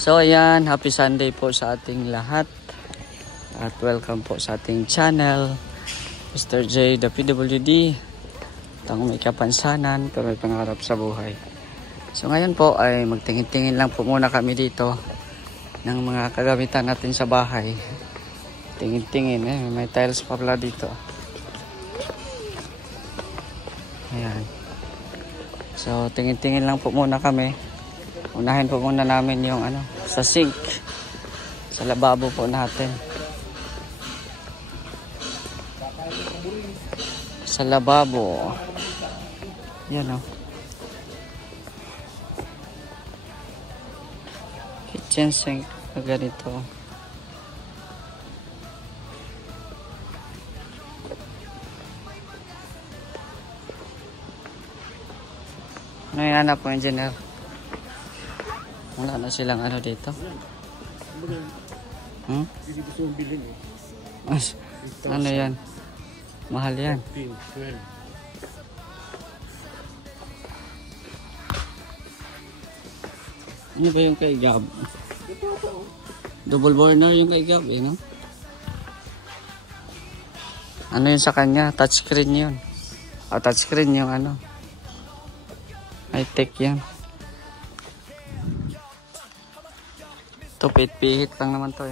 So ayan, happy Sunday po sa ating lahat. At welcome po sa ating channel, Mr. J, the PWD. Tang may kapansanan, pero may pangarap sa buhay. So ngayon po ay magtingin-tingin lang po muna kami dito ng mga kagamitan natin sa bahay. Tingin-tingin, may tiles pa pala dito. Ayan. So tingin-tingin lang po muna kami. Unahin po muna namin yung sa sink, sa lababo po natin. Sa lababo. Yan kitchen sink na ganito. Ano yung hanap po, engineer? Wala na silang dito. Ano yan? Mahal yan. Ano ba yung kay Gab? Double burner yung kay Gab no? Ano yun sa kanya? Touchscreen yun. Touchscreen yung high-tech yan. Ito, pihit lang naman to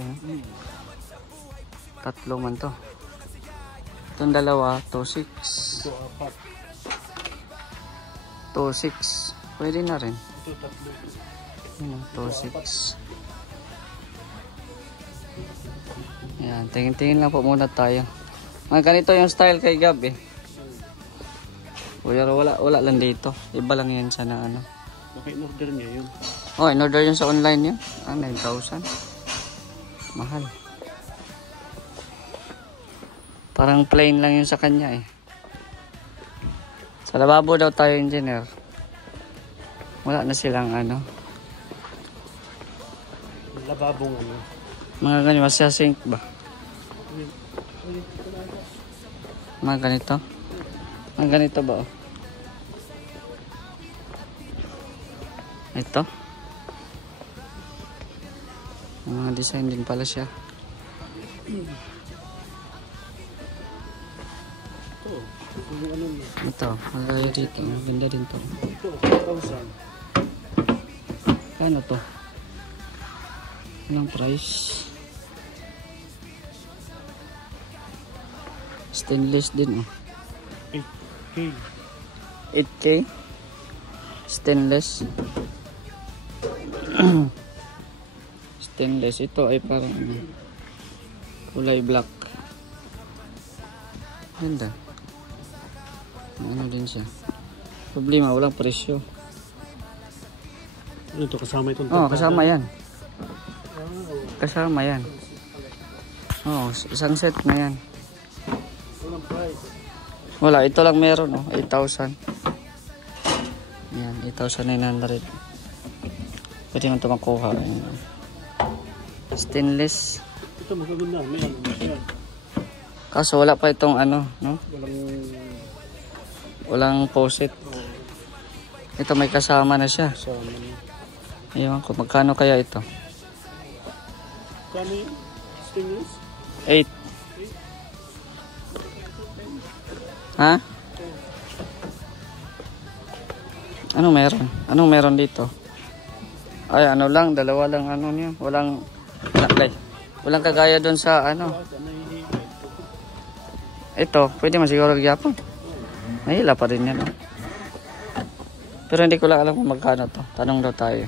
Tatlo man to. Itong dalawa, 2.6. 2.6. Pwede na rin. 2.6. Ayan, tingin-tingin lang po muna tayo. Ganito yung style kay Gab Pero wala lang dito. Iba lang yan sa Okay, in-order niya yun. In-order yun sa online yun. 9,000. Mahal. Parang plain lang yun sa kanya Sa lababo daw tayo, engineer. Wala na silang Lababong mga ganito, masya sink ba? Mga ganito? Mga ganito ba Ito? Mga design din pala siya. Ito, magaya dito. Maganda din to. Ito, 1,000. Kano to? Anong price? Stainless din 8K. 8K? Stainless. Stainless. Ito ay parang kulay black. Ganda. Din siya. Problema, walang presyo. Ano ito? Kasama itong kasama yan. Kasama yan. Isang set na yan. Walang price. Wala, ito lang meron 8,000. Yan, 8,900. Pwede mo ito makuha. Stainless. Ito magaganda. May siya. Kaso wala pa itong no? Walang faucet. Ito may kasama na siya. Ewan ko, magkano kaya ito? Kami stainless? 8. Ha? Anong meron? Anong meron dito? Ay, lang, dalawa lang niya. Walang kagaya doon sa Ito, pwede masiguro gyapon. Mahila pa rin yan. Pero hindi ko lang alam kung magkano to. Tanong daw tayo.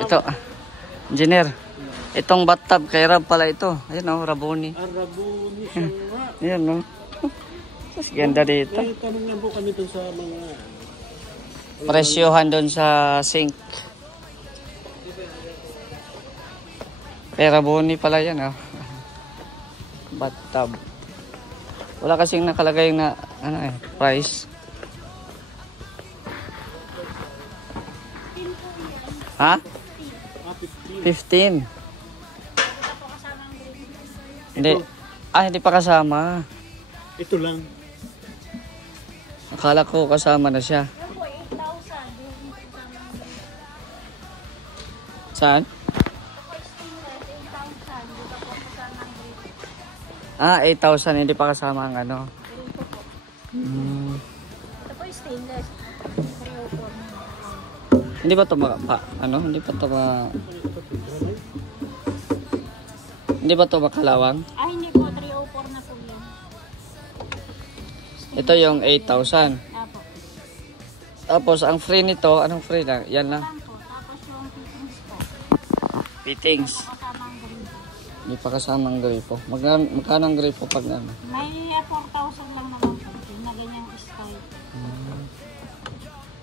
Ito, engineer. Itong bathtub kay Rab pala ito. Ayan Raboni. Raboni siya nga. Ayan Mas ganda dito. Tanong lang po kami sa mga presyohan doon sa sink. Kay Raboni pala yan bathtub. Wala kasing nakalagay na price. Ha? 15. Hindi. Hindi pa kasama. Ito lang. Akala ko kasama na siya. Saan? Ah, 8,000. Hindi pa kasama ang ano. Ito po yung stainless. 304. Hindi ba ito hindi pa ito hindi ba ito makalawang? Ah, hindi po. 304 na po yun. Ito yung 8,000. Apo. Tapos ang free nito, anong free lang? Yan lang. Saan po? Tapos yung fittings po. Fittings. Kasama ang green. Hindi pa kasama ang gripo. Magkano ang gripo pag ano? May 4,000 lang naman po. Na ganyang style.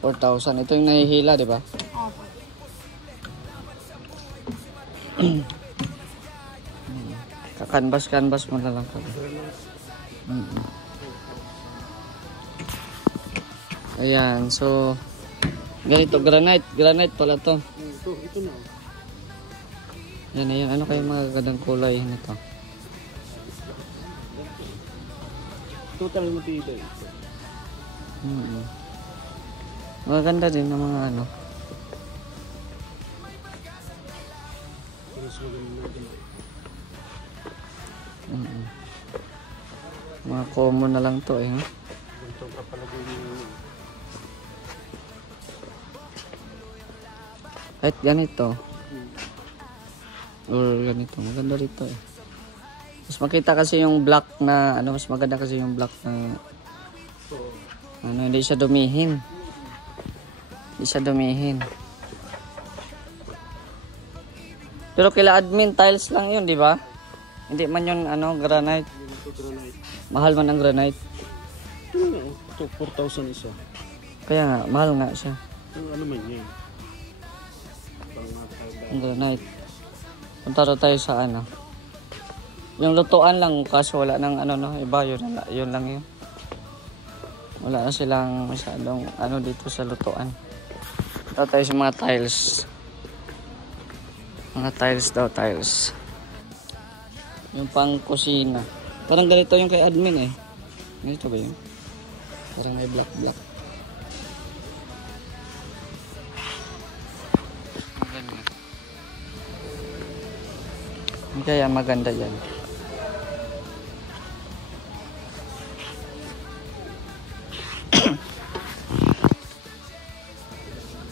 4,000. Ito yung nahihila, di ba? Apo. Kakanbas mo na lang kami. Ayan, so ganito, granite pala to. Ito na. Yan, ayan, ano kayo mga gandang kulay nito? Total mo dito. Maganda din ng mga ano. Mas maganda din. Mga common na lang to eh. No? Ganito kapalagay yung Kahit ganito. Or ganito. Maganda rito eh. Mas makita kasi yung black na, ano, mas maganda kasi yung black na, ano, hindi siya dumihin. Hindi siya dumihin. Pero kila admin, tiles lang yun, di ba? Hindi man yun, ano, granite. granite. Mahal man ang granite. Ito na. Ito 4,000 isa. Kaya nga, mahal nga siya. Ano man yan? Parang mga Ang granite. Punta rin tayo sa ano. Yung lutuan lang, kaso wala nang ano, no, iba, yun lang yun. Wala na silang masyadong ano dito sa lutuan. Punta tayo sa mga tiles. Mga tiles daw, tiles. Yung pang kusina. Parang ganito yung kay admin eh. Ganito ba yun? Parang may black. Maganda. Kaya maganda yan.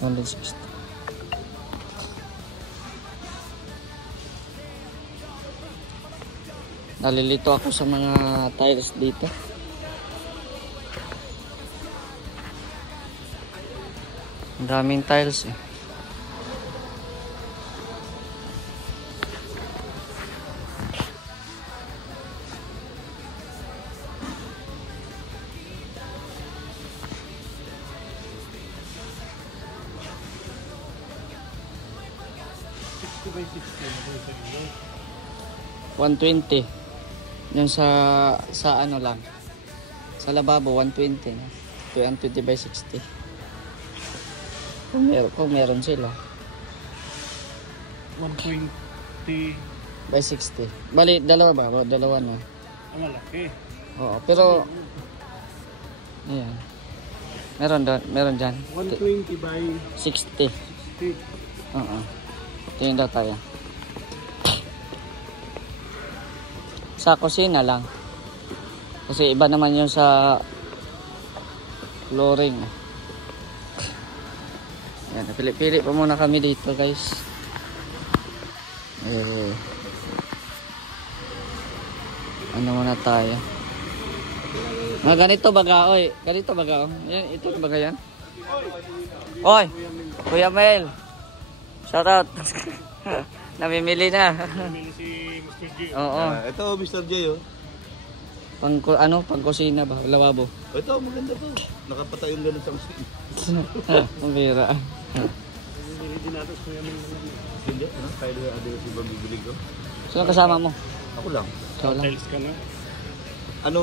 $160. Nalilito ako sa mga tiles dito. Ang daming tiles eh. by 60. 120. Yung sa ano lang. Sa lababo 120 na. 120 by 60. Kung meron sila. 120 by 60. Bali dalawa ba? Dalawa na. ang malaki. Oo, pero ayan. Meron dyan. 120 by 60. 60. Oo. Tingin daw tayo. Sa kusina lang. Kasi iba naman yung sa flooring. Ayan, pili-pili pa muna kami dito guys. Ano muna tayo. Mga ganito baga, oy. Ganito baga, oh. Yan, ito baga yan. Oy, Kuya Mel. Shout out. Namimili na. Si Mr. G. Oo. Ito, Mr. J, oh. Pang kusina ba? Lababo. Ito, maganda to. Nakapatay yung ganun sa kusina. Ang bira. Bili din natin Kuya Mel. Hindi, ano? Kaya doon si bibili ko. Sino kasama mo? Ako lang. Ikaw lang. Tiles ka na. Ano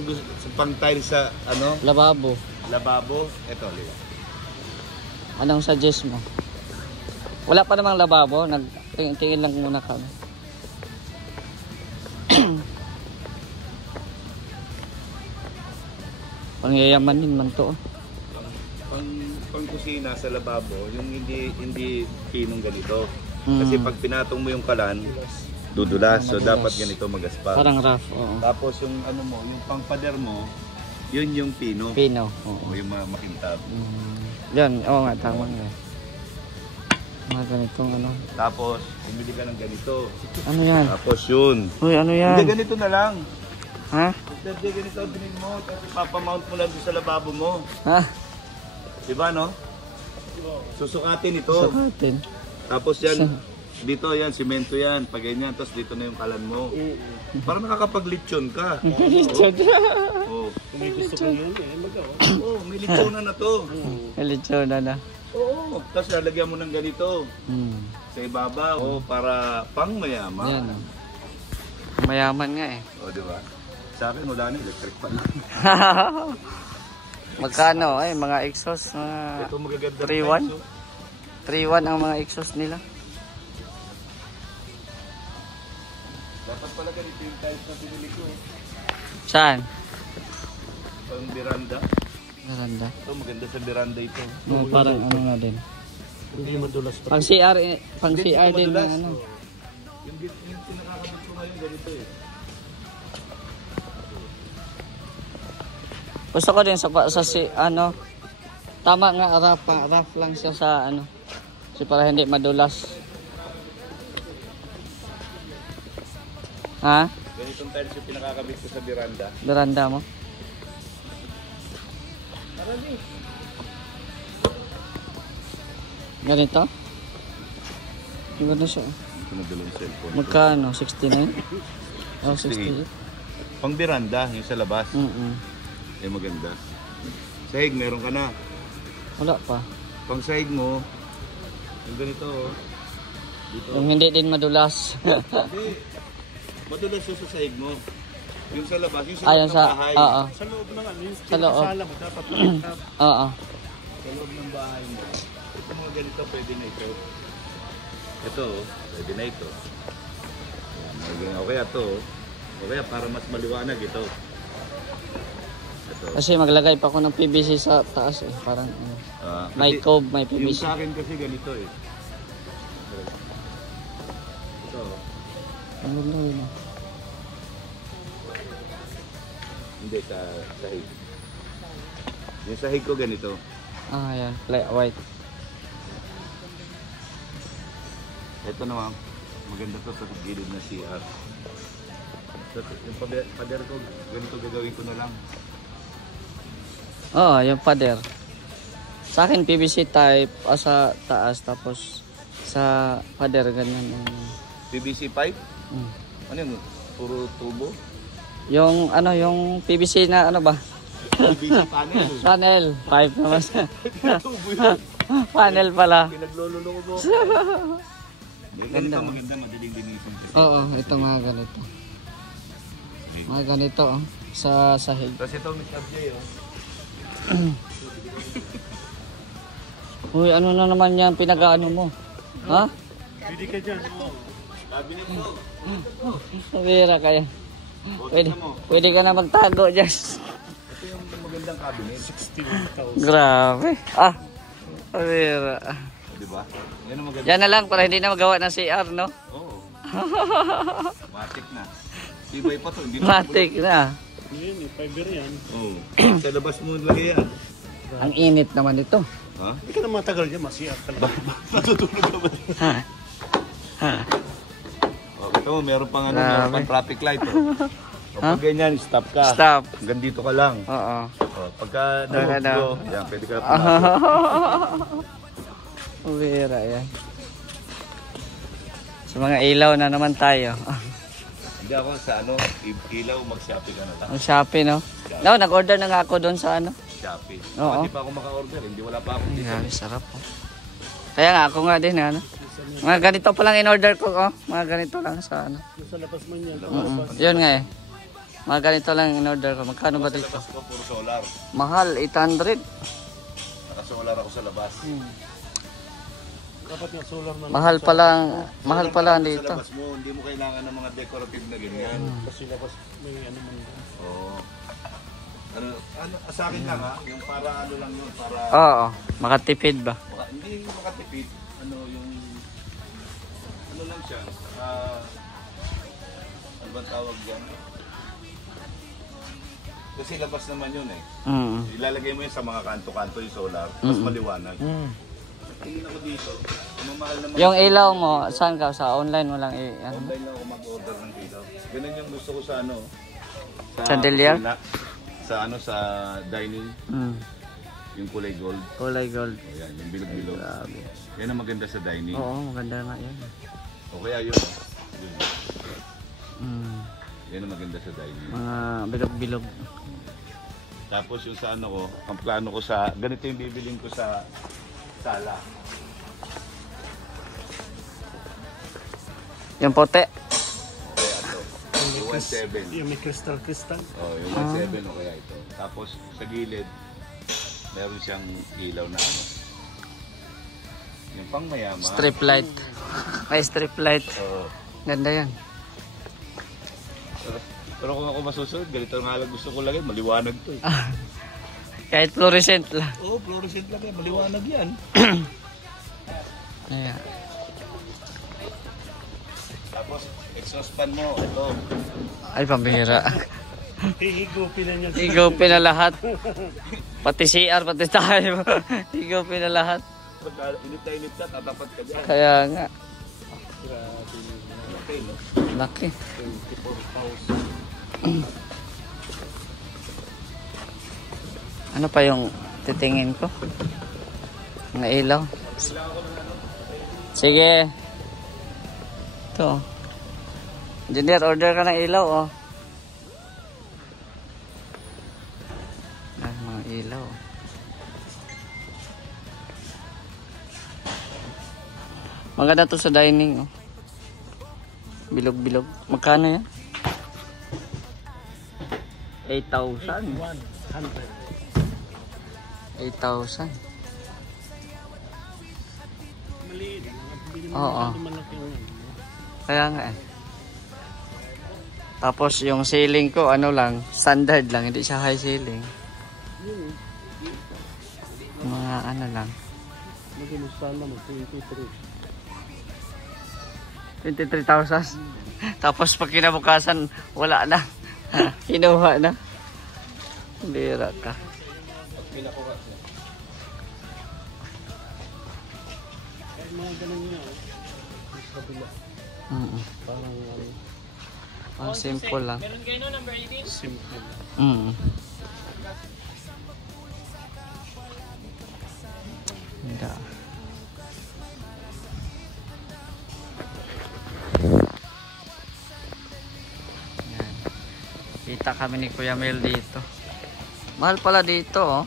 gusto, pang tiles sa, ano? Lababo. Lababo. Ito, Lila. Anong suggest mo? Wala pa namang lababo. Nagtingin lang muna kami. Pangyayamanin man to. Pang kusina sa lababo, yung hindi pinong ganito. Kasi pag pinatong mo yung kalan, dudulas. So dapat ganito magaspal. Parang rough, oo. Tapos yung ano mo, yung pangpader mo, yun yung pino. Pino, oo. O yung mga makintab. Yan, oo nga, tama nga. Mga ganitong ano. Tapos, bumili ka ng ganito. Ano yan? Tapos yun. Uy, ano yan? Hindi, ganito na lang. Ha? Hindi, ganito ang bilhin mo. Tapos papamount mo lang doon sa lababo mo. Ha? Diba, no? Susukatin ito. Sukatin. Tapos yan, dito yan, simento yan. Pag ganyan, tapos dito na yung kalan mo. Para nakakapag-lechon ka. Lechon. Oo. Kung may gusto ko yun, magawa. Oo, may lechonan na to. Lechon na. Oo. Tapos lalagyan mo ng ganito. Sa ibaba. Oo, para pang mayaman. Yan. Mayaman nga eh. O, diba? Sa akin, wala na, electric pa lang. Magkano? Ay, mga exhaust. Mga Ito magaganda. 3-1? 3-1 ang mga exhaust nila. Dapat pala ganito yung tiles na pinili ko. Saan? Pang beranda. Maganda. Ito, maganda sa beranda ito. Parang ano na din. Hindi madulas pa. Pang CR, pang Hindi, CR din na madulas. ano. Yung pinakakabit ko ngayon, ganito eh. Gusto ko din sa si ano. Tama nga, rough lang siya sa ano. Kasi para hindi madulas. Ha? Ganitong tiles yung pinakakabit ko sa beranda. Beranda mo? Ganito? Ganda siya. Ito na dalawang cellphone. Magkano? 69? Oh, 68. Pang beranda, yung sa labas. Eh maganda. Sahig, meron ka na. Wala pa. Pang sahig mo, yung ganito oh. Dito. Yung hindi din madulas. Hindi. Madulas yung sa sahig mo. Yung sa labas, yung sa Ayun loob ng sa... bahay. Oo. Sa loob ng ano, yung Sa loob. pinakasala mo, dapat Oo. Sa loob ng bahay mo. Ito mga ganito, pwede na ito. Ito, pwede na ito. O kaya ito. O kaya para mas maliwanag ito. Ito. Kasi maglagay pa ako ng PVC sa taas eh. Parang ano. May Kasi cove, may Yung PVC. sa akin kasi ganito eh. Ito. Ang ganda yun ah. Hindi, sa sahig. Yung sahig ko ganito. Ah, yan. White. Ito naman, maganda to sa gilid na CR. Yung pader ko, ganito gagawin ko na lang. Oo, yung pader. Sa akin PVC type sa taas tapos sa pader ganyan. PVC pipe? Mm. Ano yung puro tubo? Yung ano, yung PVC na ano ba? PVC panel. Panel. Pipe naman. Tubo yun. Panel pala. Pinaglululong mo. Ganda. Ganito maganda, madaling linisin kasi. Oo, ito mga ganito. Mga ganito oh, sa sahig. Tapos ito, Mr. J, oh. Uy, ano na naman yan pinag-ano mo? Ha? Pwede ka dyan. Cabinet mo. Sabira kaya. O, Pwede, tingnan mo. pwede ka na magtago dyan. Ito yung magandang cabinet. 61,000. Grabe. Ah, sabira. Di ba? Yan ang maganda. Yan na lang para hindi na magawa ng CR, no? Oo. Matik na. Tibay pa to. Hindi na Matik na. Yan, fiber yan. Oo. Sa labas mo lagay yan. Ang init naman ito. Hindi Ha? ka na matagal dyan, masiyap ka lang. Natutulog ka ba? Okay, ito mo, meron pang ano, Grabe. meron pang traffic light. Oh. Kapag ganyan, stop ka. Stop. Hanggang dito ka lang. Oo. Oh, pagka Talaga nahuglo, yan, pwede ka pumasok. Sabira yan. Sa mga ilaw na naman tayo. Hindi ako sa ano, ilaw, mag-shopping ka na lang. Ang Shopee, no? No, nag-order na nga ako doon sa ano. Shopping. Oo. Hindi pa ako maka-order, hindi wala pa akong Ay, dito. grabe, sarap oh. Kaya nga, ako nga din, ano. Mga ganito pa lang in-order ko, oh. Mga ganito lang sa ano. Yung sa labas man yan. Yun nga eh. Mga ganito lang in-order ko. Magkano ba Sa dito? labas ko, puro solar. Mahal, 800. Naka-solar ako sa labas. Dapat yung solar na Mahal pa lang Sa dito. labas mo, hindi mo kailangan ng mga decorative na ganyan. kasi labas may ano man. Oo. Ano, sa akin lang ha, yung para ano lang yun, para Oo, makatipid ba? hindi makatipid, ano yung Ano lang siya? Ano bang tawag dyan? Kasi labas naman yun eh. Ilalagay mo yun sa mga kanto-kanto yung solar. Mas maliwanag. Tingin ako dito. Mamahal naman. Yung ilaw mo, saan ka? Sa online mo lang ano? Online lang ako mag-order ng ilaw. Ganun yung gusto ko sa ano. Chandelier? kusina. Sa ano, sa dining. Yung kulay gold. Kulay gold. O yan, yung bilog-bilog. Grabe. Yan ang maganda sa dining. Oo, maganda nga yan. O kaya yun. Yun. Yan ang maganda sa dining. Mga bilog-bilog. Tapos yung sa ano ko, ang plano ko sa, ganito yung bibiling ko sa sala. Yung pote. Kaya ito. Yung 1.7. Yung may crystal. Oh, yung 1.7 o kaya ito. Tapos sa gilid, meron siyang ilaw na ano. Yung pang mayaman. Strip light. May strip light. Oo. Ganda yan. Pero kung ako masusunod, ganito nga lang gusto ko lagay, maliwanag to eh. Kahit fluorescent lang. Oo, fluorescent lagay, maliwanag yan. Ayan. Tapos, exhaust fan mo, ito. Ay, pambihira. Hihigupin na niya. Higupin na lahat. Pati CR, pati tayo. Higupin na lahat. Pagka init na, tatapat ka dyan. Kaya nga. Grabe. Okay, no? Laki. 24,000. Ano pa yung titingin ko? Ng ilaw. Sige. Ito. Engineer, order ka ng ilaw, oh. Ah, mga ilaw. Maganda to sa dining, oh. Bilog-bilog. Magkano yan? 8,000. 8,000. Maliit. Oo. Malaki yun. Kaya nga eh. Tapos yung ceiling ko, ano lang, standard lang, hindi siya high ceiling. Mga ano lang. Magano sana mo, 23. 23,000. Tapos pag kinabukasan, wala na. Kinuha na. Bira ka. Kahit mga ganun niya, mas kabila. Parang Ang simple lang. simple. Hindi. Yan. Kita kami ni Kuya Mel dito. Mahal pala dito, oh.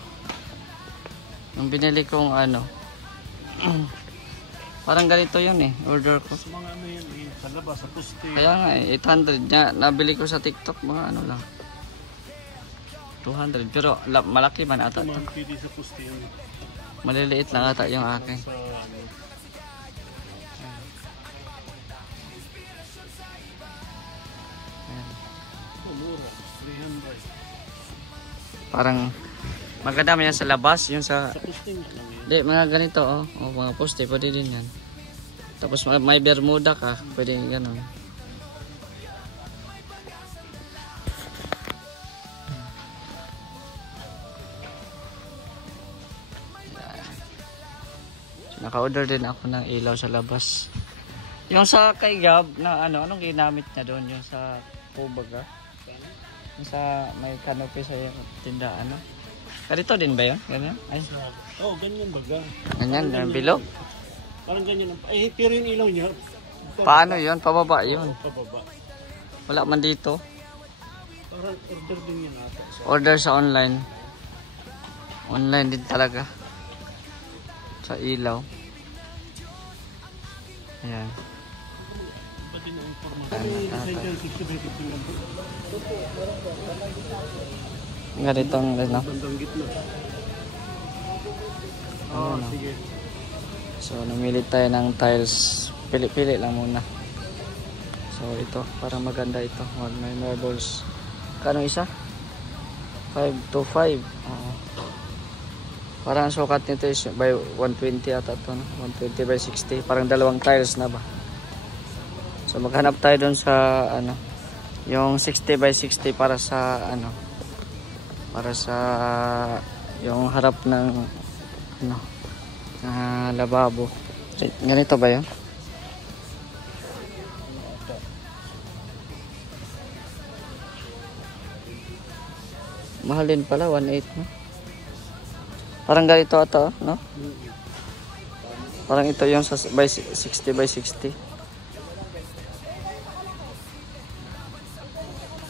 Yung binili kong ano. Parang ganito yun eh. Order ko. Sa mga ano yan, sa labas, sa poste. Kaya nga eh. 800 niya. Nabili ko sa TikTok. Mga ano lang. 200. Pero malaki man ata. Mga pili sa poste yun. Maliliit lang ata yung akin. Sa ano. Oh, mura. 300. Parang maganda man yan sa labas. Yung sa... Sa poste nga lang yan. Hindi, mga ganito oh. O mga poste. Pwede din yan. Tapos may bermuda ka. Pwede gano'n. Naka-order din ako ng ilaw sa labas. Yung sa kay Gab na ano, anong ginamit niya doon? Yung sa Kubaga? Yung sa may canopy sa tindahan, ano? Ganito din ba yun? Ganyan? Ay, Oh, ganyan baga. ganyan, yung bilog. Parang ganyan. Eh, pero yung ilaw niya. Paano yun? Pababa yun. Pababa. Wala man dito. Parang order din yun ata. Order sa online. Online din talaga. Sa ilaw. Ayan. Pati na information. Ganitong ano. Bandang gitna. Ayan, oh. Sige. So, namili tayo ng tiles. Pili-pili lang muna. So, ito. Parang maganda ito. May marbles. Kano isa? 5 to 5. Oo. Parang ang sukat nito is by 120 ata ito. No? 120 by 60. Parang dalawang tiles na ba? So maghanap tayo doon sa ano, yung 60 by 60 para sa ano, para sa yung harap ng ano, lababo. Ganito ba 'yon? Mahal din pala, 1.8 no? Parang ganito ata, no? Parang ito yung sa by 60 by 60.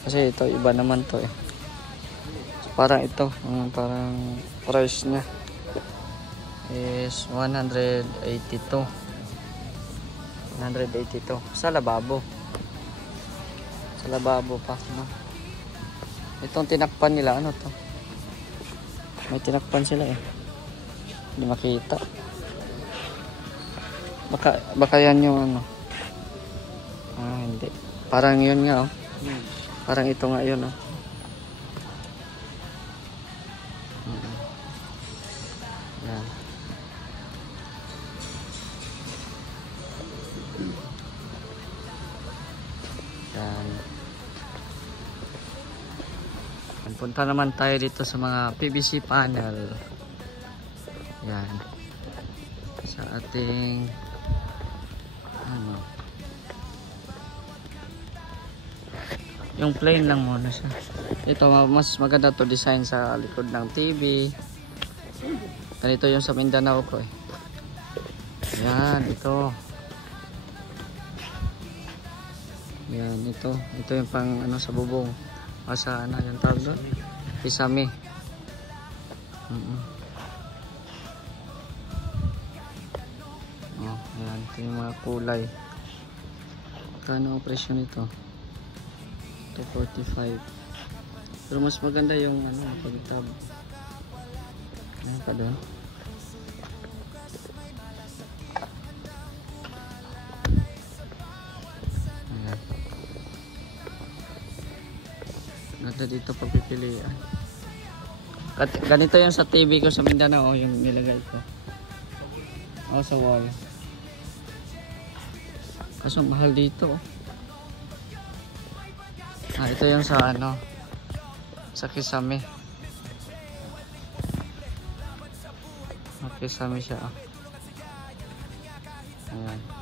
Kasi ito iba naman to eh. So, parang ito, parang price niya is 182. 182 sa lababo. Sa lababo pa, no? Itong tinakpan nila, ano to? May tinakpan sila eh. Hindi makita. Baka yan yung ano. Hindi. Parang yun nga oh. Parang ito nga yun oh. Yan. Yan. Punta naman tayo dito sa mga PVC panel. Yan. Sa ating ano. Yung plain lang muna siya. Ito mas maganda to design sa likod ng TV. Ganito yung sa Mindanao ko eh. Yan, ito. Yan, ito. Ito yung pang ano sa bubong. O sa ano yung tawag doon? Kisame. Oh, yan. Ito yung mga kulay. Kano ang presyo nito? 245. Pero mas maganda yung ano, pagtab. Ayan ka doon. Ayan. Nada dito pagpipilian. Ganito yung sa TV ko sa Mindanao, yung nilagay ko. O sa wall. Kaso mahal dito. Ito yung sa ano, sa Kisame. Kisame siya. Ayan.